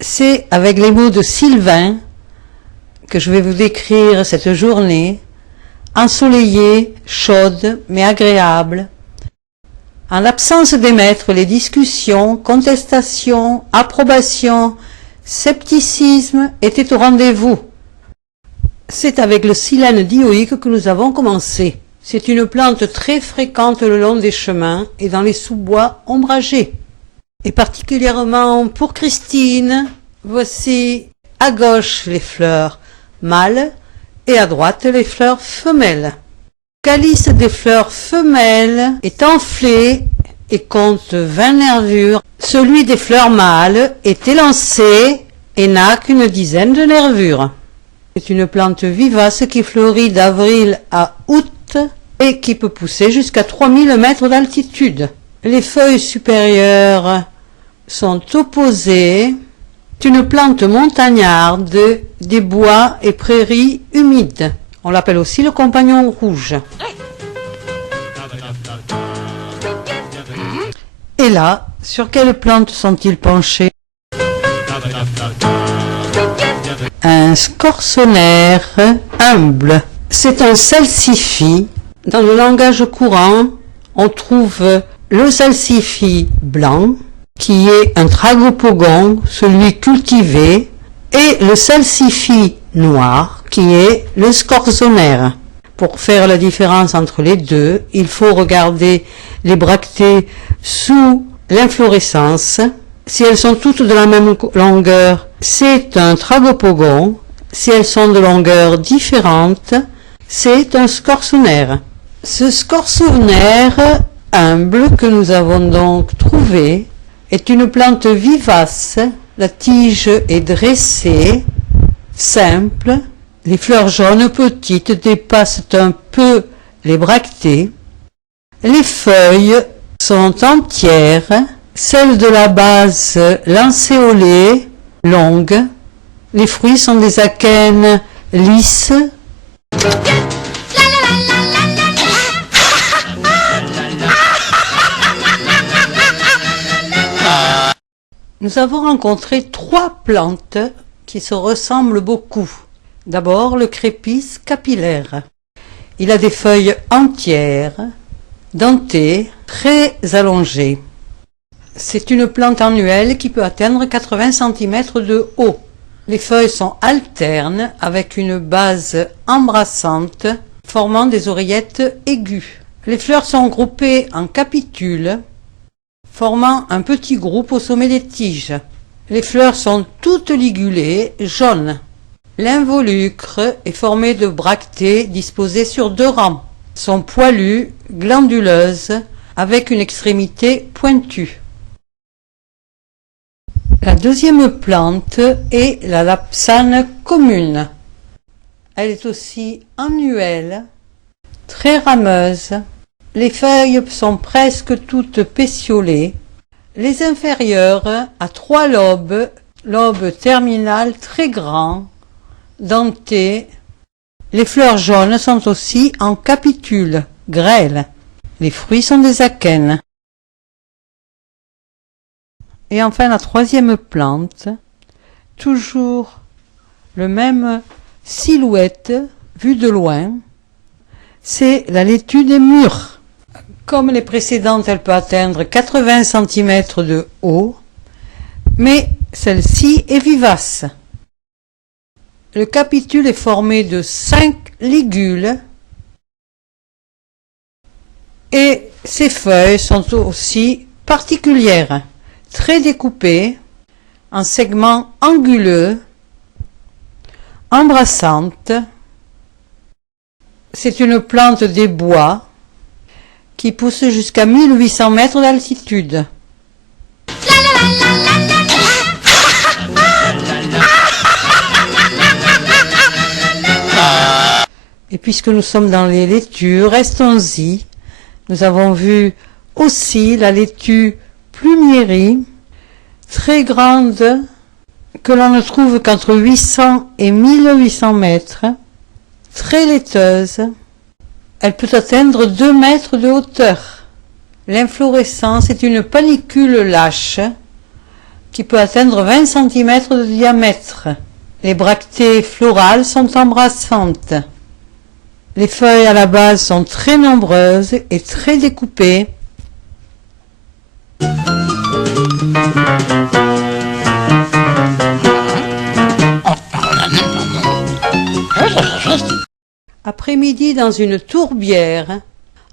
C'est avec les mots de Sylvain que je vais vous décrire cette journée ensoleillée, chaude mais agréable. En l'absence des maîtres, les discussions, contestations, approbations, scepticisme étaient au rendez-vous. C'est avec le silène dioïque que nous avons commencé. C'est une plante très fréquente le long des chemins et dans les sous-bois ombragés. Et particulièrement pour Christine, voici à gauche les fleurs mâles et à droite les fleurs femelles. Le calice des fleurs femelles est enflé et compte 20 nervures. Celui des fleurs mâles est élancé et n'a qu'une dizaine de nervures. C'est une plante vivace qui fleurit d'avril à août et qui peut pousser jusqu'à 3000 mètres d'altitude. Les feuilles supérieures sont opposées. C'est une plante montagnarde des bois et prairies humides. On l'appelle aussi le compagnon rouge. Et là, sur quelle plante sont-ils penchés? Un scorsonère humble. C'est un salsifis. Dans le langage courant, on trouve le salsifis blanc, qui est un tragopogon, celui cultivé, et le salsifis noir, qui est le scorsonère. Pour faire la différence entre les deux, il faut regarder les bractées sous l'inflorescence. Si elles sont toutes de la même longueur, c'est un tragopogon. Si elles sont de longueurs différentes, c'est un scorsonère. Ce scorsonère humble que nous avons donc trouvé est une plante vivace. La tige est dressée, simple. Les fleurs jaunes petites dépassent un peu les bractées. Les feuilles sont entières. Celles de la base lancéolées, longues. Les fruits sont des akènes lisses. Nous avons rencontré 3 plantes qui se ressemblent beaucoup. D'abord, le crépice capillaire. Il a des feuilles entières, dentées, très allongées. C'est une plante annuelle qui peut atteindre 80 cm de haut. Les feuilles sont alternes avec une base embrassante formant des oreillettes aiguës. Les fleurs sont groupées en capitules formant un petit groupe au sommet des tiges. Les fleurs sont toutes ligulées, jaunes. L'involucre est formé de bractées disposées sur 2 rangs. Sont poilues, glanduleuses, avec une extrémité pointue. La deuxième plante est la lapsane commune. Elle est aussi annuelle, très rameuse. Les feuilles sont presque toutes pétiolées. Les inférieures à 3 lobes, lobe terminal très grand, denté. Les fleurs jaunes sont aussi en capitules, grêles. Les fruits sont des akènes. Et enfin la troisième plante, toujours le même silhouette vue de loin, c'est la laitue des mûres. Comme les précédentes, elle peut atteindre 80 cm de haut, mais celle-ci est vivace. Le capitule est formé de 5 ligules et ses feuilles sont aussi particulières. très découpée, en segments anguleux, embrassante. C'est une plante des bois qui pousse jusqu'à 1800 mètres d'altitude. Et puisque nous sommes dans les laitues, restons-y. Nous avons vu aussi la laitue plumieri, très grande, que l'on ne trouve qu'entre 800 et 1800 mètres, très laiteuse. Elle peut atteindre 2 mètres de hauteur. L'inflorescence est une panicule lâche qui peut atteindre 20 cm de diamètre. Les bractées florales sont embrassantes. Les feuilles à la base sont très nombreuses et très découpées. Après-midi dans une tourbière,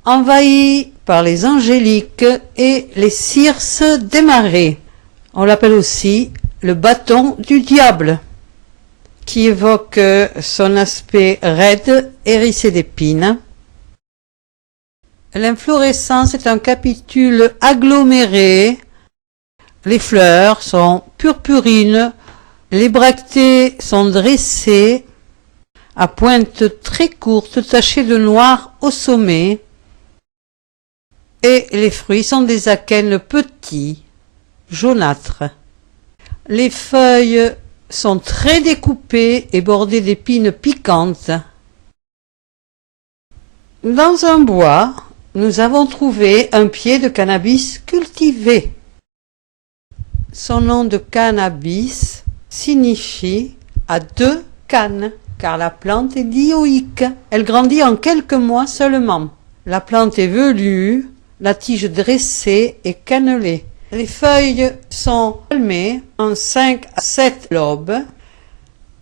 envahie par les angéliques et les circes des marais. On l'appelle aussi le bâton du diable, qui évoque son aspect raide, hérissé d'épines. L'inflorescence est un capitule aggloméré. Les fleurs sont purpurines, les bractées sont dressées, à pointe très courte, tachées de noir au sommet, et les fruits sont des akènes petits, jaunâtres. Les feuilles sont très découpées et bordées d'épines piquantes. Dans un bois, nous avons trouvé un pied de cannabis cultivé. Son nom de cannabis signifie à 2 cannes, car la plante est dioïque. Elle grandit en quelques mois seulement. La plante est velue, la tige dressée et cannelée. Les feuilles sont palmées en 5 à 7 lobes.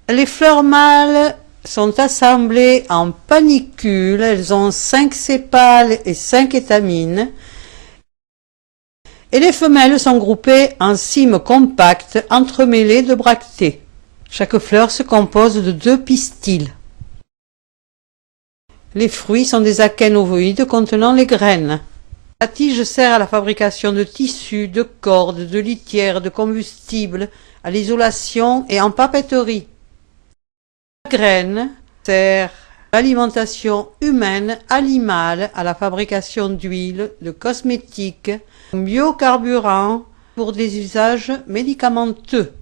Les fleurs mâles sont assemblées en panicules. Elles ont 5 sépales et 5 étamines. Et les femelles sont groupées en cymes compacts entremêlés de bractées. Chaque fleur se compose de 2 pistils. Les fruits sont des akènes ovoïdes contenant les graines. La tige sert à la fabrication de tissus, de cordes, de litières, de combustible, à l'isolation et en papeterie. La graine sert à l'alimentation humaine, animale, à la fabrication d'huile, de cosmétiques, de biocarburants pour des usages médicamenteux.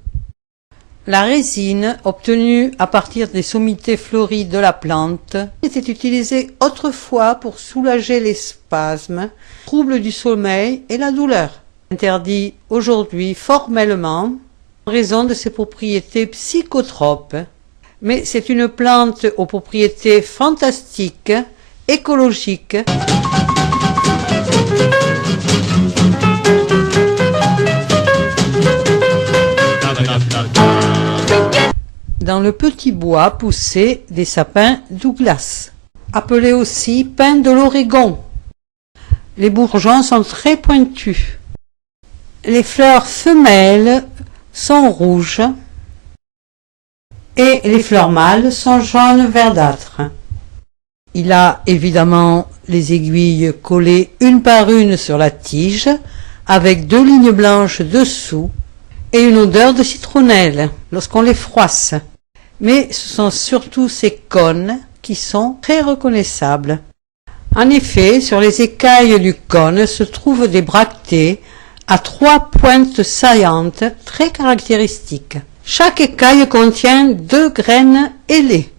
La résine, obtenue à partir des sommités fleuries de la plante, était utilisée autrefois pour soulager les spasmes, troubles du sommeil et la douleur. Interdit aujourd'hui formellement en raison de ses propriétés psychotropes. Mais c'est une plante aux propriétés fantastiques, écologiques. Dans le petit bois poussaient des sapins Douglas, appelés aussi pins de l'Oregon. Les bourgeons sont très pointus. Les fleurs femelles sont rouges et les fleurs mâles sont jaunes verdâtres. Il a évidemment les aiguilles collées une par une sur la tige, avec 2 lignes blanches dessous et une odeur de citronnelle lorsqu'on les froisse. Mais ce sont surtout ces cônes qui sont très reconnaissables. En effet, sur les écailles du cône se trouvent des bractées à 3 pointes saillantes très caractéristiques. Chaque écaille contient 2 graines ailées.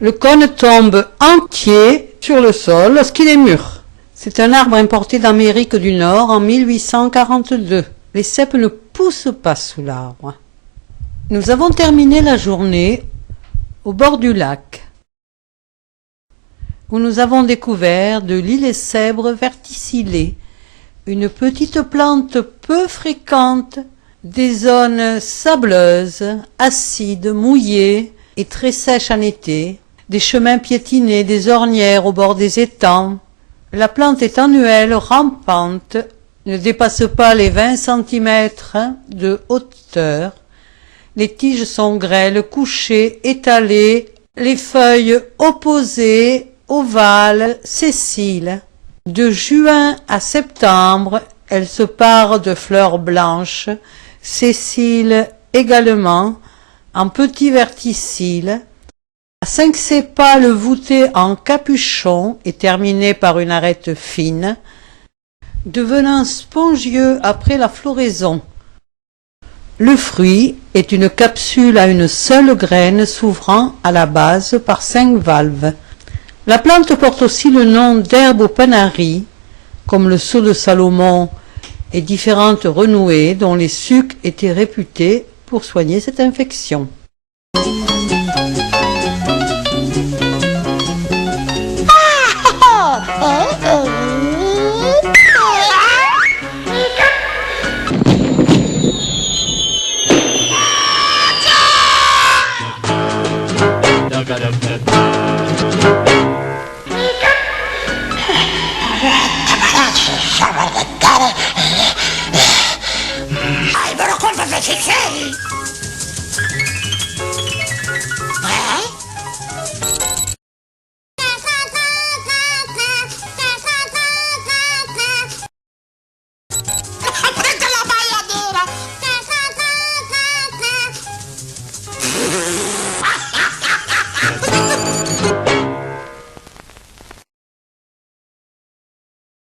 Le cône tombe entier sur le sol lorsqu'il est mûr. C'est un arbre importé d'Amérique du Nord en 1842. Les cèpes ne poussent pas sous l'arbre. Nous avons terminé la journée au bord du lac, où nous avons découvert de l'illésèbre verticillé, une petite plante peu fréquente, des zones sableuses, acides, mouillées et très sèches en été, des chemins piétinés, des ornières au bord des étangs. La plante est annuelle, rampante, ne dépasse pas les 20 cm de hauteur. Les tiges sont grêles, couchées, étalées, les feuilles opposées, ovales, sessiles. De juin à septembre, elles se parent de fleurs blanches, sessiles également, en petits verticilles, à 5 sépales voûtés en capuchon et terminés par une arête fine, devenant spongieux après la floraison. Le fruit est une capsule à une seule graine s'ouvrant à la base par 5 valves. La plante porte aussi le nom d'herbe au panari, comme le sceau de Salomon et différentes renouées dont les sucs étaient réputés pour soigner cette infection.